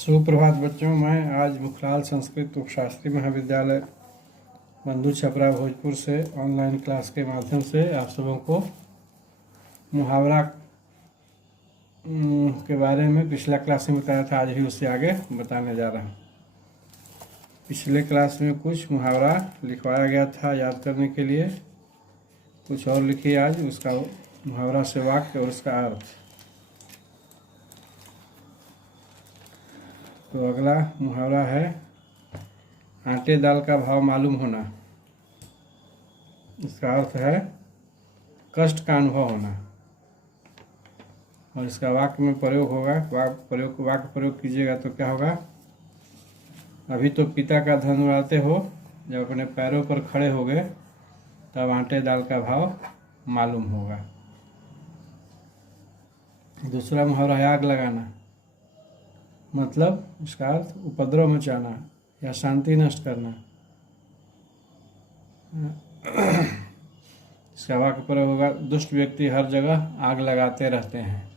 सुप्रभात बच्चों, मैं आज मुखलाल संस्कृत उपशास्त्री महाविद्यालय बंधु छपरा भोजपुर से ऑनलाइन क्लास के माध्यम से आप सबों को मुहावरा के बारे में पिछला क्लास में बताया था, आज भी उससे आगे बताने जा रहा हूँ। पिछले क्लास में कुछ मुहावरा लिखवाया गया था याद करने के लिए, कुछ और लिखिए आज उसका मुहावरा से वाक्य और उसका अर्थ। तो अगला मुहावरा है आटे दाल का भाव मालूम होना। इसका अर्थ है कष्ट का अनुभव होना। और इसका वाक्य में प्रयोग होगा, वाक्य प्रयोग कीजिएगा तो क्या होगा। अभी तो पिता का धन उड़ाते हो, जब अपने पैरों पर खड़े हो गए तब आटे दाल का भाव मालूम होगा। दूसरा मुहावरा है आग लगाना। मतलब इसका अर्थ उपद्रव मचाना या शांति नष्ट करना। इसका वाक्य प्रयोग होगा दुष्ट व्यक्ति हर जगह आग लगाते रहते हैं।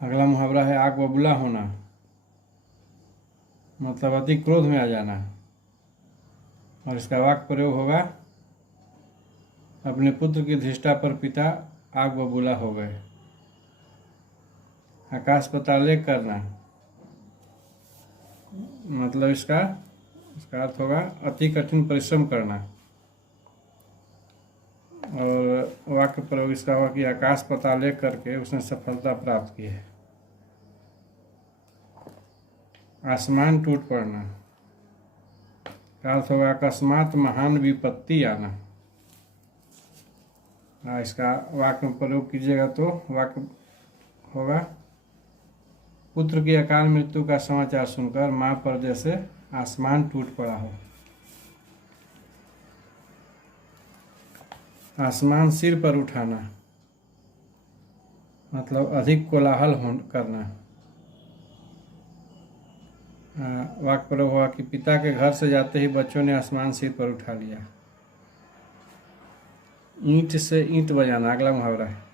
अगला मुहावरा है आग बबूला होना। मतलब अति क्रोध में आ जाना। और इसका वाक्य प्रयोग होगा अपने पुत्र की धृष्टा पर पिता आग बबूला हो गए। आकाश पाताल एक करना। मतलब इसका अर्थ होगा अति कठिन परिश्रम करना। और वाक्य प्रयोग इसका होगा कि आकाश पाताल एक करके उसने सफलता प्राप्त की है। आसमान टूट पड़ना का अर्थ होगा अकस्मात महान विपत्ति आना। इसका वाक्य में प्रयोग कीजिएगा तो वाक्य होगा पुत्र की अकाल मृत्यु का समाचार सुनकर मां पर जैसे आसमान टूट पड़ा हो। आसमान सिर पर उठाना मतलब अधिक कोलाहल करना। वाक्य प्रयोग हुआ कि पिता के घर से जाते ही बच्चों ने आसमान सिर पर उठा लिया। ईंट से ईंट बजाना अगला मुहावरा है।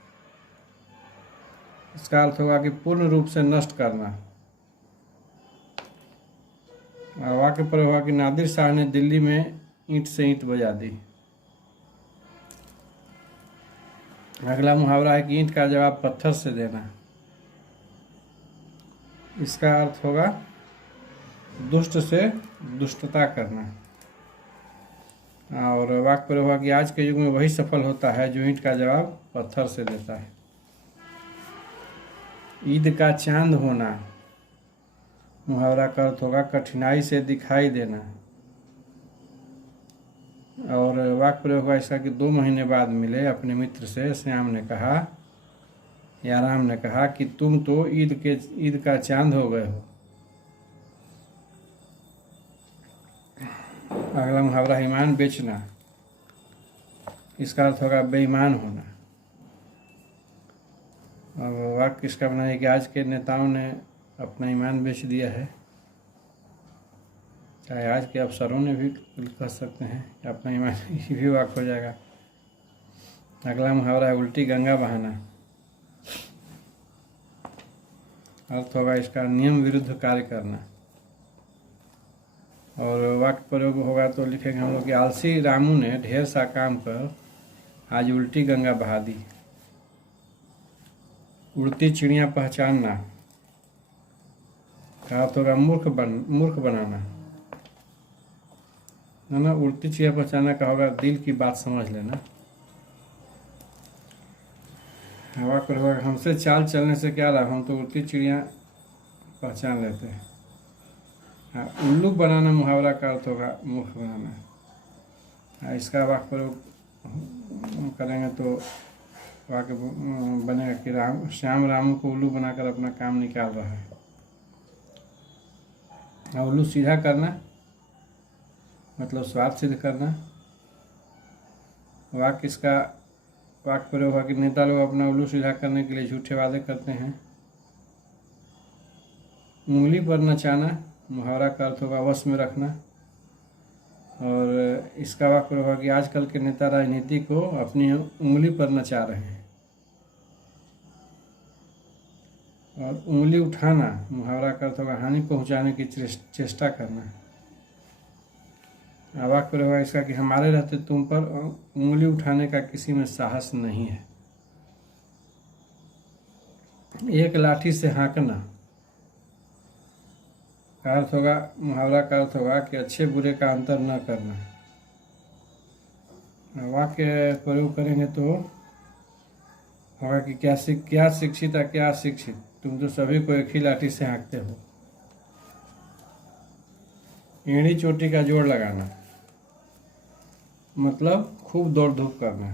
इसका अर्थ होगा कि पूर्ण रूप से नष्ट करना। वाक्य प्रयोग हुआ कि नादिर शाह ने दिल्ली में ईंट से ईंट बजा दी। अगला मुहावरा है कि ईंट का जवाब पत्थर से देना। इसका अर्थ होगा दुष्ट से दुष्टता करना। और वाक्य प्रयोग हुआ कि आज के युग में वही सफल होता है जो ईंट का जवाब पत्थर से देता है। ईद का चांद होना। मुहावरा का अर्थ होगा कठिनाई से दिखाई देना। और वाक्य प्रयोग होगा इसका कि 2 महीने बाद मिले अपने मित्र से श्याम ने कहा या राम ने कहा कि तुम तो ईद का चांद हो गए हो। अगला मुहावरा ईमान बेचना। इसका अर्थ होगा बेईमान होना। और वाक्य इसका बना है कि आज के नेताओं ने अपना ईमान बेच दिया है। चाहे आज के अफसरों ने भी कह सकते हैं कि अपना ईमान, ये भी वाक्य हो जाएगा। अगला मुहावरा है उल्टी गंगा बहाना। अर्थ होगा इसका नियम विरुद्ध कार्य करना। और वाक्य प्रयोग होगा तो लिखेंगे हम लोग कि आलसी रामू ने ढेर सा काम कर आज उल्टी गंगा बहा दी। उड़ती चिड़िया पहचानना का अर्थ होगा मूर्ख बनाना ना। उड़ती चिड़िया पहचानना का होगा दिल की बात समझ लेना। हवा पर होगा हमसे चाल चलने से क्या लाभ, हम तो उड़ती चिड़िया पहचान लेते हैं। उल्लू बनाना मुहावरा का अर्थ होगा मूर्ख बनाना। इसका वाक्य प्रयोग करेंगे तो वाक्य बनेगा कि श्याम रामू को उल्लू बनाकर अपना काम निकाल रहा है। उल्लू सीधा करना मतलब स्वार्थ सिद्ध करना। वाक्य प्रयोग हुआ कि नेता लोग अपना उल्लू सीधा करने के लिए झूठे वादे करते हैं। उंगली पर नचाना मुहावरा का अर्थ होगा वश में रखना। और इसका वाक्य प्रयोग हुआ कि आजकल के नेता राजनीति को अपनी उंगली पर नचा रहे हैं। और उंगली उठाना मुहावरा का अर्थ होगा हानि पहुंचाने की चेष्टा करना। अब वाक्य प्रयोग होगा इसका कि हमारे रहते तुम पर उंगली उठाने का किसी में साहस नहीं है। एक लाठी से हाँकना का अर्थ होगा, मुहावरा का अर्थ होगा कि अच्छे बुरे का अंतर न करना। वाक्य प्रयोग करेंगे तो होगा कि क्या शिक्षित है क्या अशिक्षित, तुम तो सभी को एक ही लाठी से हाँकते हो। एड़ी चोटी का जोड़ लगाना मतलब खूब दौड़ धूप करना।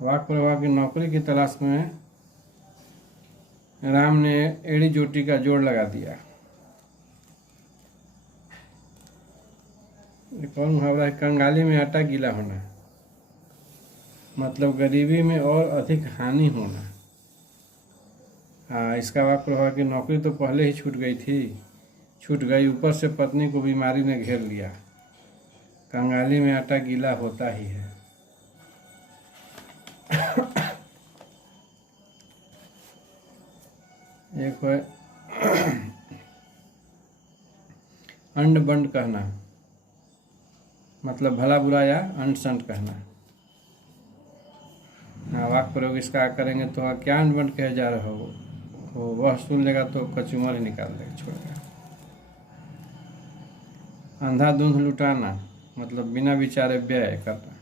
वाक्य प्रयोग की नौकरी की तलाश में राम ने एड़ी चोटी का जोड़ लगा दिया। एक और मुहावरा है कंगाली में आटा गीला होना मतलब गरीबी में और अधिक हानि होना। इसका वाक्य प्रयोग की नौकरी तो पहले ही छूट गई, ऊपर से पत्नी को बीमारी ने घेर लिया। कंगाली में आटा गीला होता ही है। एक है अंड बंड कहना मतलब भला बुरा या अंट संट कहना। वाक्य प्रयोग इसका करेंगे तो क्या अंड बंड कहे जा रहे हो, तो वह सुन लेगा तो कचूमर ही निकाल देगा, छोड़ेगा। अंधाधुंध लुटाना मतलब बिना विचारे व्यय करना।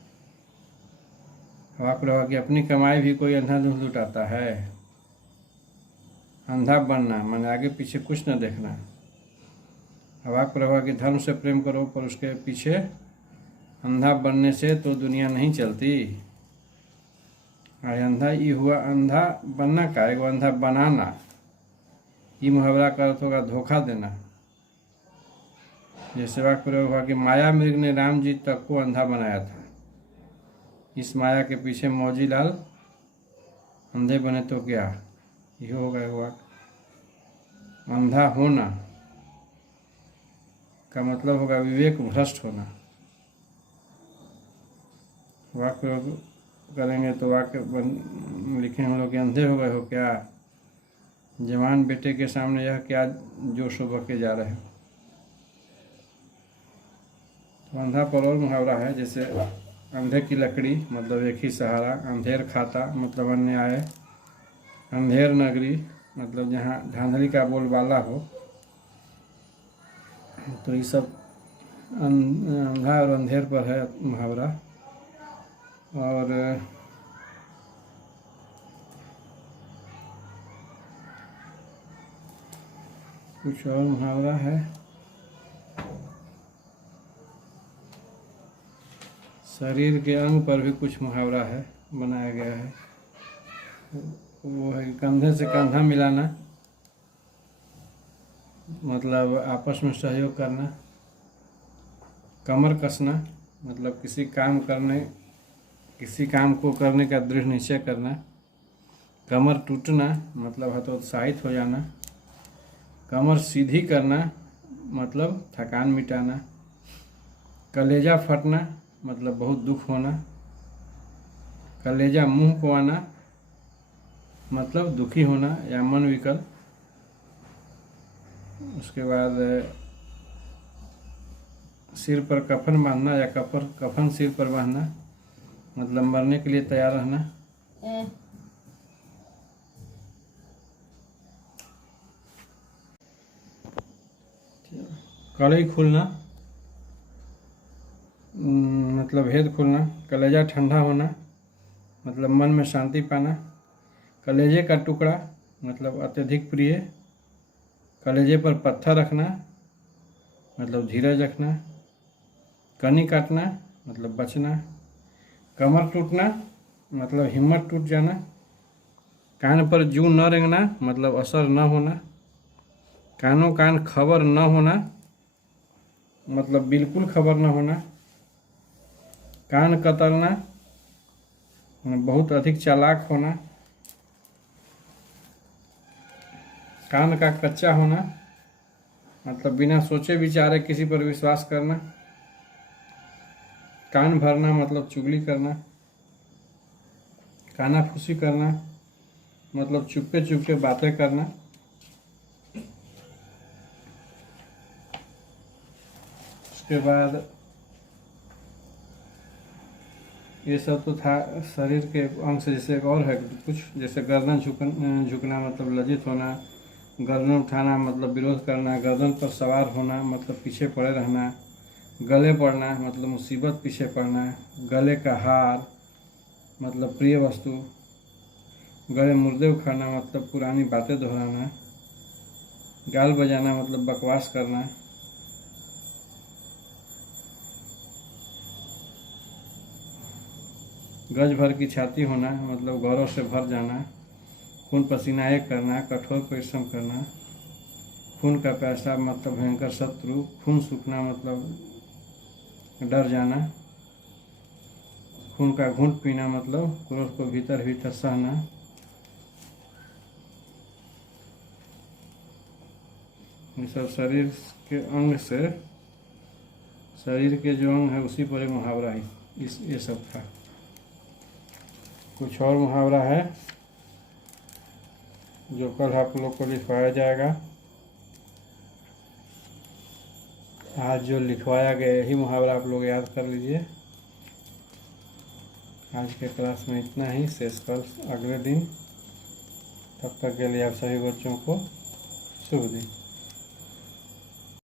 वाक्य प्रयोग कि अपनी कमाई भी कोई अंधाधुंध लुटाता है। अंधा बनना माने आगे पीछे कुछ न देखना। वाक्य प्रयोग कि धर्म से प्रेम करो पर उसके पीछे अंधा बनने से तो दुनिया नहीं चलती। अंधा ये हुआ अंधा बनना का एगो अंधा बनाना। ये मुहावरा का अर्थ होगा धोखा देना। जैसे वाक्य प्रयोग हुआ कि माया मृग ने राम जी तक को अंधा बनाया था, इस माया के पीछे मौजी लाल अंधे बने तो क्या, ये होगा वाक्य। अंधा होना का मतलब होगा विवेक भ्रष्ट होना। वाक्य प्रयोग करेंगे तो वाक्य लिखे हम लोग अंधे हो गए हो क्या, जवान बेटे के सामने यह क्या जोश बके जा रहे हो। तो अंधा पर और मुहावरा है जैसे अंधे की लकड़ी मतलब एक ही सहारा, अंधेर खाता मतलब अन्याय, अंधेर नगरी मतलब जहाँ धांधली का बोलबाला हो। तो ये सब अंधा और अंधेर पर है मुहावरा। और कुछ और मुहावरा है, शरीर के अंग पर भी कुछ मुहावरा है बनाया गया है। वो है कंधे से कंधा मिलाना मतलब आपस में सहयोग करना। कमर कसना मतलब किसी काम को करने का दृढ़ निश्चय करना। कमर टूटना मतलब हतोत्साहित हो जाना। कमर सीधी करना मतलब थकान मिटाना। कलेजा फटना मतलब बहुत दुख होना। कलेजा मुंह को आना मतलब दुखी होना या मन विकल। उसके बाद सिर पर कफन बांधना या कफन सिर पर बांधना मतलब मरने के लिए तैयार रहना। कड़ई खुलना मतलब भेद खुलना। कलेजा ठंडा होना मतलब मन में शांति पाना। कलेजे का टुकड़ा मतलब अत्यधिक प्रिय। कलेजे पर पत्थर रखना मतलब धीरज रखना। कनी काटना मतलब बचना। कमर टूटना मतलब हिम्मत टूट जाना। कान पर जूं न रेंगना मतलब असर न होना। कानों कान खबर न होना मतलब बिल्कुल खबर न होना। कान कतरना बहुत अधिक चालाक होना। कान का कच्चा होना मतलब बिना सोचे विचारे किसी पर विश्वास करना। कान भरना मतलब चुगली करना। कानाफूसी करना मतलब चुपके चुपके बातें करना। उसके बाद ये सब तो था शरीर के अंग से। जैसे एक और है कुछ, जैसे गर्दन झुकना मतलब लज्जित होना, गर्दन उठाना मतलब विरोध करना, गर्दन पर सवार होना मतलब पीछे पड़े रहना, गले पड़ना मतलब मुसीबत पीछे पड़ना, गले का हार मतलब प्रिय वस्तु, गले मुर्दे उखाड़ना मतलब पुरानी बातें दोहराना, गाल बजाना मतलब बकवास करना, गज भर की छाती होना मतलब गौरव से भर जाना, खून पसीना एक करना, कठोर परिश्रम करना, खून का प्यासा मतलब भयंकर शत्रु, खून सूखना मतलब डर जाना, खून का घूंट पीना मतलब क्रोध को भीतर भीतर सहना, ये सब शरीर के अंग से, शरीर के जो अंग है उसी पर एक मुहावरा है। ये सब था। कुछ और मुहावरा है जो कल आप लोग को लिखवाया जाएगा। आज जो लिखवाया गया यही मुहावरा आप लोग याद कर लीजिए। आज के क्लास में इतना ही, शेष कल अगले दिन। तब तक के लिए आप सभी बच्चों को शुभ दिन।